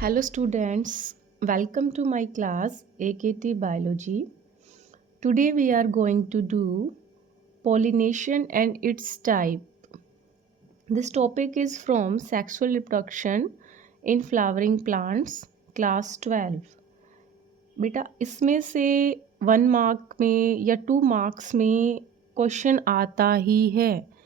Hello students, welcome to my class AKT Biology. Today we are going to do pollination and its type. This topic is from sexual reproduction in flowering plants class 12. बेटा इसमें से 1 mark में या 2 marks में question आता ही है।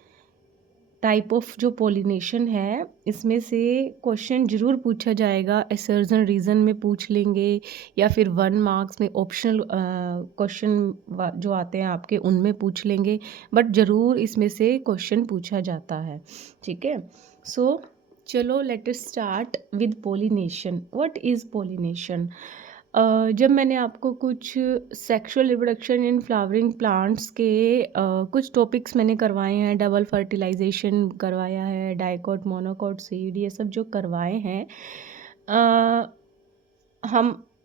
Type of जो pollination है इसमें से क्वेश्चन ज़रूर पूछा जाएगा, असर्जन रीज़न में पूछ लेंगे या फिर 1 मार्क्स में ऑप्शनल क्वेश्चन जो आते हैं आपके उनमें पूछ लेंगे, बट ज़रूर इसमें से क्वेश्चन पूछा जाता है। ठीक है, सो चलो let us start with pollination. What is pollination? जब मैंने आपको कुछ sexual reproduction in flowering plants के कुछ टॉपिक्स मैंने करवाए हैं, डबल फर्टिलाइजेशन करवाया है, डाइकोट मोनोकोट सीड, ये सब जो करवाए हैं,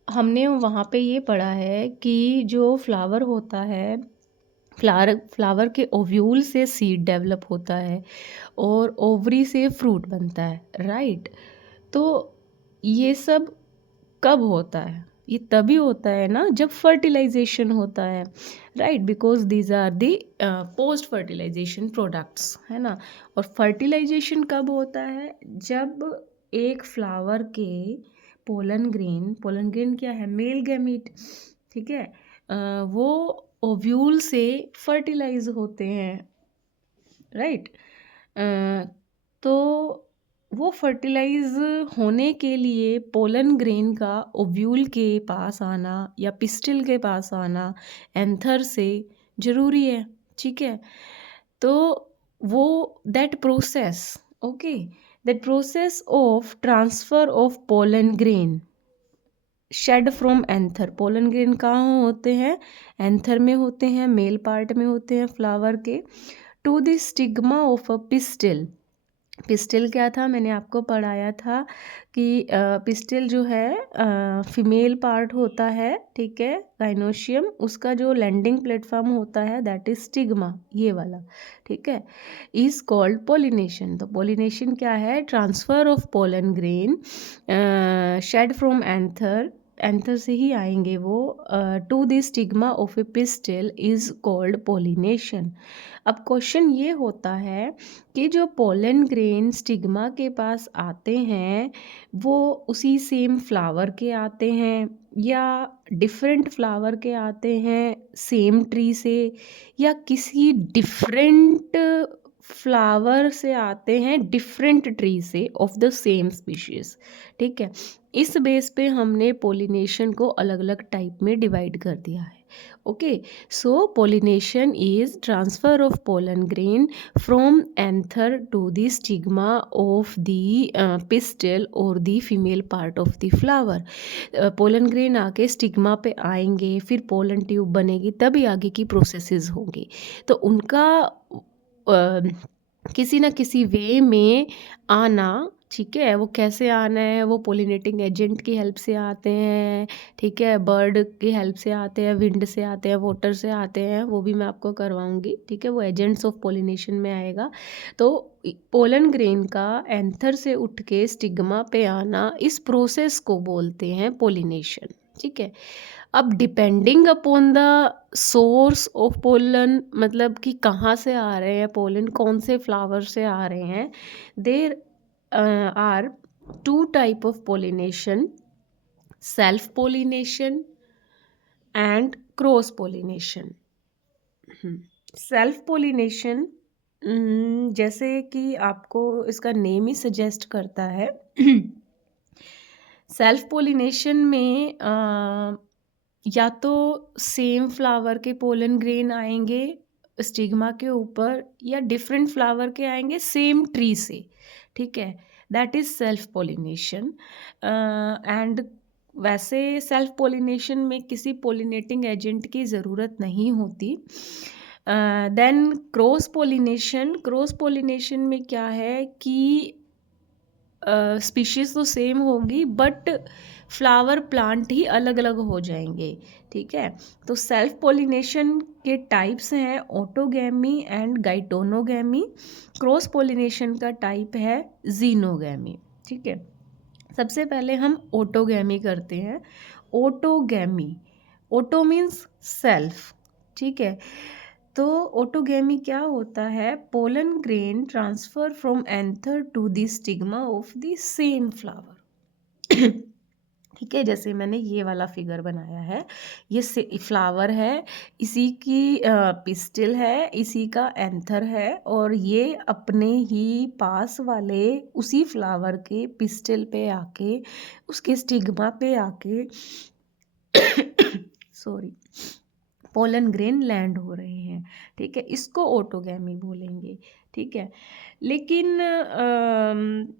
हमने वहाँ पे ये पढ़ा है कि जो फ्लावर होता है, फ्लावर के ओव्यूल से सीड डेवलप होता है और ओवरी से फ्रूट बनता है, राइट? तो ये सब कब होता है? ये तभी होता है ना जब फर्टिलाइजेशन होता है, right? Because these are the post fertilization products, है ना। और फर्टिलाइजेशन कब होता है? जब एक फ्लावर के पोलन ग्रेन क्या है? मेल गैमीट, ठीक है। वो ओव्यूल से फर्टिलाइज होते हैं, राइट। तो वो फर्टिलाइज होने के लिए पोलन ग्रेन का ओव्यूल के पास आना या पिस्टिल के पास आना एंथर से ज़रूरी है, ठीक है। तो वो that process, okay, that process of transfer of pollen grain shed from anther. Pollen grain कहाँ होते हैं? एंथर में होते हैं, मेल पार्ट में होते हैं फ्लावर के, to the stigma of a pistil. Pistil क्या था? मैंने आपको पढ़ाया था कि पिस्टिल जो है फीमेल पार्ट होता है, ठीक है, गाइनोशियम, उसका जो लैंडिंग प्लेटफॉर्म होता है दैट इज स्टिग्मा, ये वाला, ठीक है, इज कॉल्ड पोलिनेशन। तो पोलिनेशन क्या है? Transfer of pollen grain shed from anther, anther से ही आएंगे वो, to the stigma of a pistil is called pollination. अब क्वेश्चन ये होता है कि जो पोलन ग्रेन स्टिग्मा के पास आते हैं वो उसी सेम फ्लावर के आते हैं या डिफरेंट फ्लावर के आते हैं सेम ट्री से, या किसी डिफरेंट फ्लावर से आते हैं डिफरेंट ट्री से ऑफ द सेम स्पीशीज, ठीक है। इस बेस पे हमने पोलिनेशन को अलग अलग टाइप में डिवाइड कर दिया है। Okay, so pollination is transfer of pollen grain from anther to the stigma of the pistil और the female part of the flower. Pollen grain आके स्टिग्मा पे आएंगे, फिर पोलन ट्यूब बनेगी, तभी आगे की प्रोसेसेस होंगी। तो उनका किसी ना किसी वे में आना, ठीक है, वो कैसे आना है? वो पोलिनेटिंग एजेंट की हेल्प से आते हैं, ठीक है, बर्ड की हेल्प से आते हैं, विंड से आते हैं, वाटर से आते हैं, वो भी मैं आपको करवाऊंगी, ठीक है, वो एजेंट्स ऑफ पोलिनेशन में आएगा। तो पोलन ग्रेन का एंथर से उठ के स्टिग्मा पे आना, इस प्रोसेस को बोलते हैं पोलिनेशन, ठीक है। अब depending upon the source of pollen, मतलब कि कहाँ से आ रहे हैं पोलन, कौन से फ्लावर से आ रहे हैं, there are 2 type of pollination, self pollination and cross pollination. Self pollination जैसे कि आपको इसका नेम ही सजेस्ट करता है सेल्फ पोलिनेशन में या तो सेम फ्लावर के पोलन ग्रेन आएंगे स्टिग्मा के ऊपर, या डिफरेंट फ्लावर के आएंगे सेम ट्री से, ठीक है, that is self pollination. And वैसे सेल्फ पोलिनेशन में किसी पोलिनेटिंग एजेंट की ज़रूरत नहीं होती। Then cross pollination, cross pollination में क्या है कि स्पीशीज़ तो सेम होगी बट फ्लावर प्लांट ही अलग अलग हो जाएंगे, ठीक है। तो सेल्फ पोलिनेशन के टाइप्स हैं ऑटोगैमी एंड गाइटोनोगैमी। क्रॉस पोलिनेशन का टाइप है जीनोगैमी, ठीक है। सबसे पहले हम ओटोगैमी करते हैं। ओटोगैमी, ओटो मीन्स सेल्फ, ठीक है। तो ओटोगैमी क्या होता है? Pollen grain transfer from anther to the stigma of the same flower. ठीक है, जैसे मैंने ये वाला फिगर बनाया है, ये फ्लावर है, इसी की पिस्टिल है, इसी का एंथर है, और ये अपने ही पास वाले उसी फ्लावर के पिस्टिल पे आके, उसके स्टिग्मा पे आके सॉरी, पोलन ग्रेन लैंड हो रहे हैं। ठीक है, इसको ओटोगैमी बोलेंगे। ठीक है, लेकिन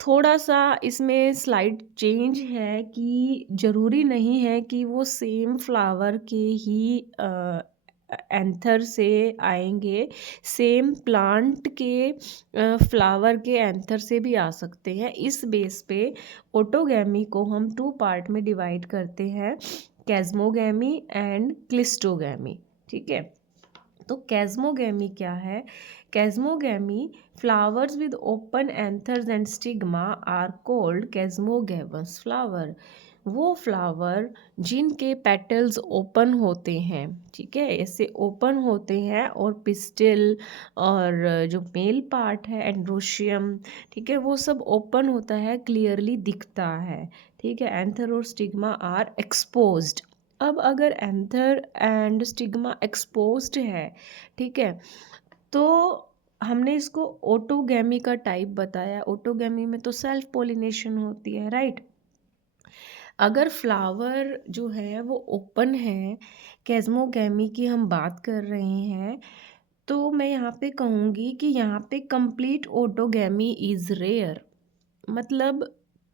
थोड़ा सा इसमें स्लाइड चेंज है कि ज़रूरी नहीं है कि वो सेम फ्लावर के ही एंथर से आएंगे, सेम प्लांट के फ्लावर के एंथर से भी आ सकते हैं। इस बेस पे ओटोगैमी को हम 2 पार्ट में डिवाइड करते हैं, कैज़्मोगैमी एंड क्लिस्टोगैमी। ठीक है, तो कैज़्मोगैमी क्या है? Chasmogamy, flowers with open anthers and stigma are called chasmogamous flower. वो फ्लावर जिनके पेटल्स ओपन होते हैं, ठीक है, ऐसे ओपन होते हैं, और पिस्टिल और जो मेल पार्ट है एंड्रोशियम, ठीक है, वो सब ओपन होता है, क्लियरली दिखता है। ठीक है, एंथर और स्टिग्मा आर एक्सपोज्ड। अब अगर एंथर एंड स्टिग्मा एक्सपोज्ड है, ठीक है, तो हमने इसको ओटोगैमी का टाइप बताया। ओटोगैमी में तो सेल्फ पोलिनेशन होती है, राइट। अगर फ्लावर जो है वो ओपन है, कैज़्मोगैमी की हम बात कर रहे हैं, तो मैं यहाँ पे कहूँगी कि यहाँ पे कंप्लीट ओटोगैमी इज़ रेयर। मतलब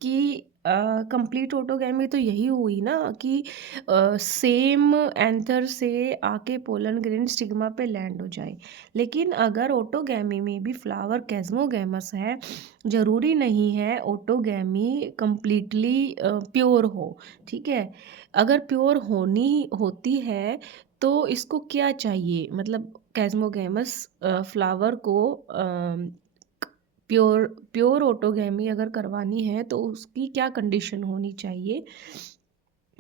कि कंप्लीट ओटोगैमी तो यही हुई ना कि सेम एंथर से आके पोलन ग्रेन स्टिग्मा पे लैंड हो जाए। लेकिन अगर ओटोगैमी में भी फ्लावर कैज़्मोगैमस है, ज़रूरी नहीं है ओटोगैमी कंप्लीटली प्योर हो। ठीक है, अगर प्योर होनी होती है तो इसको क्या चाहिए, मतलब कैज़्मोगैमस फ्लावर को प्योर प्योर ओटोगैमी अगर करवानी है तो उसकी क्या कंडीशन होनी चाहिए?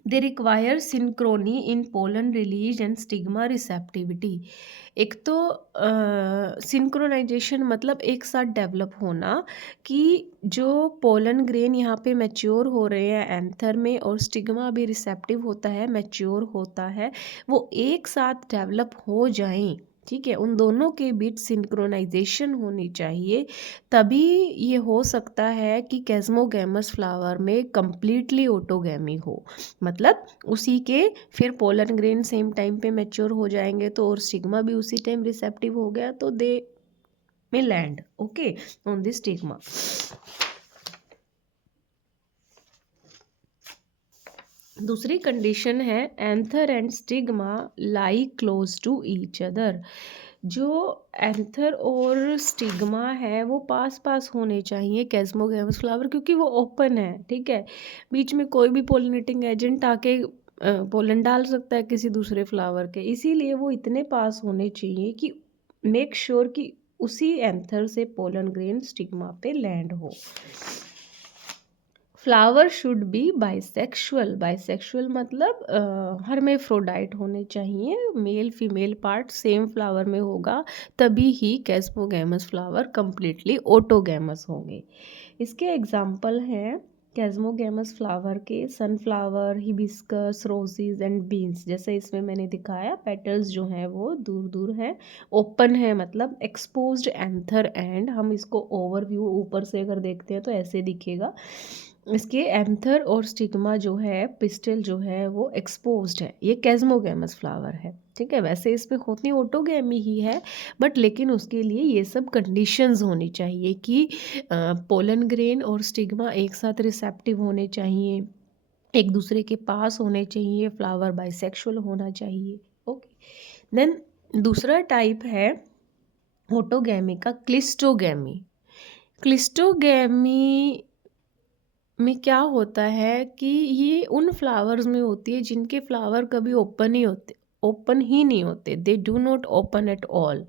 They require synchrony in pollen release and stigma receptivity. एक तो सिंक्रोनाइजेशन मतलब एक साथ डेवलप होना, कि जो पोलन ग्रेन यहाँ पे मैच्योर हो रहे हैं एंथर में, और स्टिग्मा भी रिसेप्टिव होता है, मैच्योर होता है, वो एक साथ डेवलप हो जाएं। ठीक है, उन दोनों के बीच सिंक्रोनाइजेशन होनी चाहिए, तभी ये हो सकता है कि कैज़्मोगैमस फ्लावर में कंप्लीटली ओटोगैमी हो। मतलब उसी के फिर पोलन ग्रेन सेम टाइम पे मैच्योर हो जाएंगे, तो और स्टिग्मा भी उसी टाइम रिसेप्टिव हो गया, तो they may land okay on this stigma. दूसरी कंडीशन है anther and stigma lie close to each other. जो एंथर और स्टिग्मा है वो पास पास होने चाहिए कैज़्मोगैमस फ्लावर, क्योंकि वो ओपन है। ठीक है, बीच में कोई भी पोलिनेटिंग एजेंट आके पोलन डाल सकता है किसी दूसरे फ्लावर के, इसीलिए वो इतने पास होने चाहिए कि मेक श्योर कि उसी एंथर से पोलन ग्रेन स्टिग्मा पे लैंड हो। Flower should be bisexual. Bisexual मतलब हर्मेफ्रोडाइट होने चाहिए, male female part same flower में होगा, तभी ही कैज़्मोगैमस फ्लावर कंप्लीटली ओटोगैमस होंगे। इसके एग्जाम्पल हैं कैज़्मोगैमस फ्लावर के sunflower, hibiscus, roses and beans. जैसे इसमें मैंने दिखाया, पेटल्स जो हैं वो दूर दूर हैं, ओपन है, मतलब एक्सपोज्ड एंथर एंड, हम इसको ओवरव्यू ऊपर से अगर देखते हैं तो ऐसे दिखेगा। इसके एंथर और स्टिग्मा जो है, पिस्टल जो है वो एक्सपोज्ड है, ये कैज़्मोगैमस फ्लावर है। ठीक है, वैसे इसमें होती ओटोगैमी ही है, बट लेकिन उसके लिए ये सब कंडीशंस होनी चाहिए कि पोलन ग्रेन और स्टिग्मा एक साथ रिसेप्टिव होने चाहिए, एक दूसरे के पास होने चाहिए, फ्लावर बाइसेक्सुअल होना चाहिए। ओके, देन दूसरा टाइप है ओटोगैमी का, क्लिस्टोगैमी। क्लिस्टोगैमी में क्या होता है कि ये उन फ्लावर्स में होती है जिनके फ्लावर कभी ओपन ही होते ओपन ही नहीं होते, they do not open at all.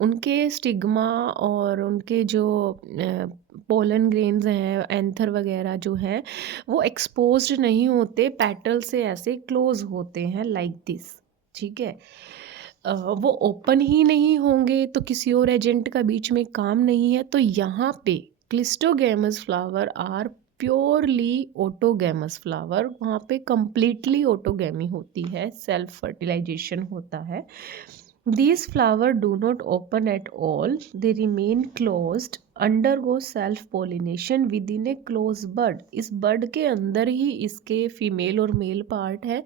उनके स्टिग्मा और उनके जो पोलन ग्रेन्स हैं, एंथर वगैरह जो हैं, वो एक्सपोज्ड नहीं होते, पेटल से ऐसे क्लोज होते हैं लाइक दिस। ठीक है। वो ओपन ही नहीं होंगे तो किसी और एजेंट का बीच में काम नहीं है। तो यहाँ पे cleistogamous flower are purely autogamous flower, वहाँ पे कंप्लीटली ऑटोगैमी होती है, सेल्फ फर्टिलाइजेशन होता है। These flowers do not open at all, they remain closed, undergo self pollination within a closed bud। इस बड के अंदर ही इसके फीमेल और मेल पार्ट है,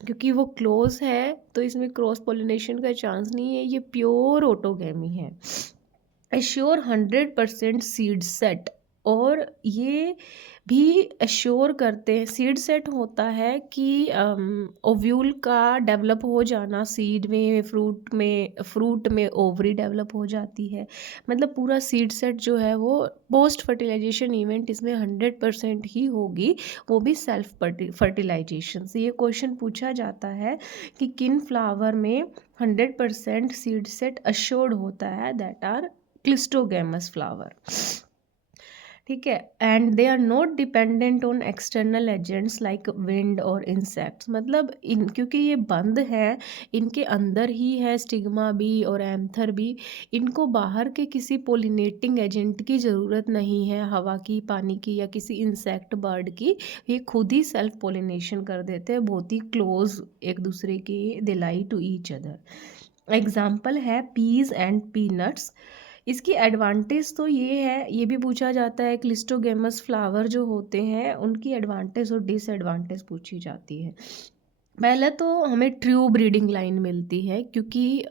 क्योंकि वो क्लोज है तो इसमें क्रॉस पोलिनेशन का चांस नहीं है, ये प्योर ऑटोगैमी है। एश्योर 100% सीड सेट, और ये भी एश्योर करते हैं, सीड सेट होता है कि ओव्यूल का डेवलप हो जाना, सीड में, फ्रूट में ओवरी डेवलप हो जाती है। मतलब पूरा सीड सेट जो है वो पोस्ट फर्टिलाइजेशन इवेंट इसमें 100% ही होगी, वो भी सेल्फ फर्टिलाइजेशन से। ये क्वेश्चन पूछा जाता है कि किन फ्लावर में 100% सीड सेट अश्योर्ड होता है, दैट आर क्लिस्टोगैमस फ्लावर। ठीक है। And they are not dependent on external agents like wind और इंसेक्ट्स। मतलब क्योंकि ये बंद है, इनके अंदर ही है स्टिग्मा भी और एंथर भी, इनको बाहर के किसी पोलिनेटिंग एजेंट की ज़रूरत नहीं है, हवा की, पानी की या किसी इंसेक्ट बर्ड की। ये खुद ही सेल्फ पोलिनेशन कर देते हैं, बहुत ही क्लोज एक दूसरे के, they lie to each other. Example है पीज एंड पीनट्स। इसकी एडवांटेज तो ये है, ये भी पूछा जाता है क्लिस्टोगेमस फ्लावर जो होते हैं उनकी एडवांटेज और डिसएडवांटेज पूछी जाती है। पहले तो हमें ट्रू ब्रीडिंग लाइन मिलती है, क्योंकि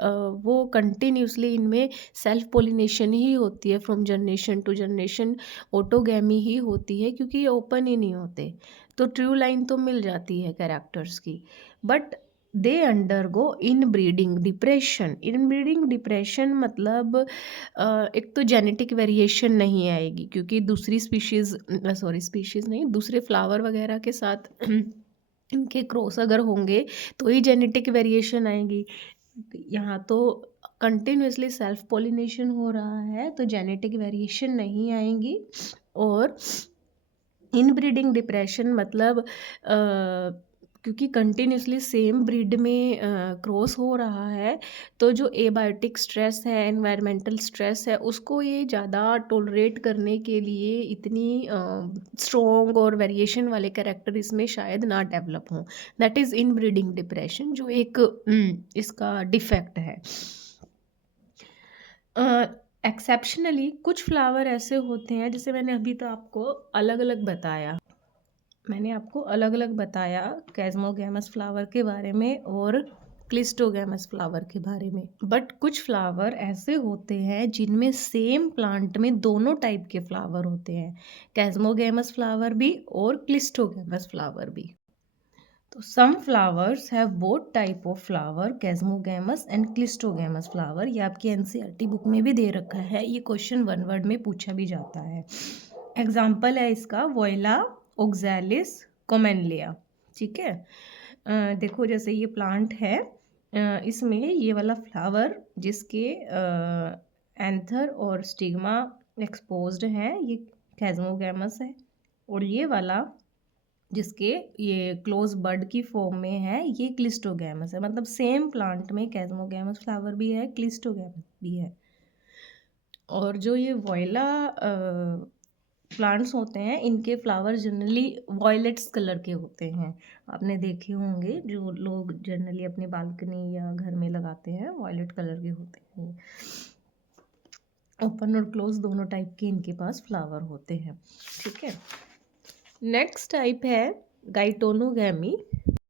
वो कंटिन्यूसली इनमें सेल्फ पोलिनेशन ही होती है, from generation to generation autogamy ही होती है, क्योंकि ये ओपन ही नहीं होते। तो ट्रू लाइन तो मिल जाती है कैरेक्टर्स की। But they undergo in breeding depression. In breeding depression मतलब एक तो जेनेटिक वेरिएशन नहीं आएगी, क्योंकि दूसरी स्पीशीज़, स्पीशीज़ नहीं, दूसरे फ्लावर वगैरह के साथ इनके क्रॉस अगर होंगे तो ही जेनेटिक वेरिएशन आएगी। यहाँ तो कंटिन्यूसली सेल्फ पोलिनेशन हो रहा है, तो जेनेटिक वेरिएशन नहीं आएंगी। और इनब्रीडिंग डिप्रेशन मतलब क्योंकि कंटिन्यूसली सेम ब्रीड में क्रॉस हो रहा है, तो जो एबायोटिक स्ट्रेस है, एनवायरमेंटल स्ट्रेस है, उसको ये ज़्यादा टॉलरेट करने के लिए इतनी स्ट्रॉन्ग और वेरिएशन वाले कैरेक्टर इसमें शायद ना डेवलप हों। दैट इज़ इनब्रीडिंग डिप्रेशन, जो एक इसका डिफेक्ट है। एक्सेप्शनली कुछ फ्लावर ऐसे होते हैं, जैसे मैंने अभी तो आपको अलग अलग बताया, कैस्मोगैमस फ्लावर के बारे में और क्लिस्टोगैमस फ्लावर के बारे में। बट कुछ फ्लावर ऐसे होते हैं जिनमें सेम प्लांट में दोनों टाइप के फ्लावर होते हैं, कैस्मोगैमस फ्लावर भी और क्लिस्टोगैमस फ्लावर भी। तो some flowers have both type of flower, chasmogamous and cleistogamous flower. ये आपकी एनसीईआरटी बुक में भी दे रखा है, ये क्वेश्चन 1 वर्ड में पूछा भी जाता है। एग्जाम्पल है इसका वोइला, ओक्सैलिस, कोमेनलिया। ठीक है। देखो जैसे ये प्लांट है, इसमें ये वाला फ्लावर जिसके एंथर और स्टिग्मा एक्सपोज्ड है, ये कैस्मोगैमस है। और ये वाला जिसके ये क्लोज बड की फॉर्म में है, ये क्लिस्टोगैमस है। मतलब सेम प्लांट में कैस्मोगैमस फ्लावर भी है, क्लिस्टोगैमस भी है। और जो ये वोइला प्लांट्स होते हैं, इनके फ्लावर जनरली वॉयलेट्स कलर के होते हैं। आपने देखे होंगे, जो लोग जनरली अपनी बालकनी या घर में लगाते हैं, वॉयलेट कलर के होते हैं। ओपन और क्लोज दोनों टाइप के इनके पास फ्लावर होते हैं। ठीक है। नेक्स्ट टाइप है गाइटोनोगैमी।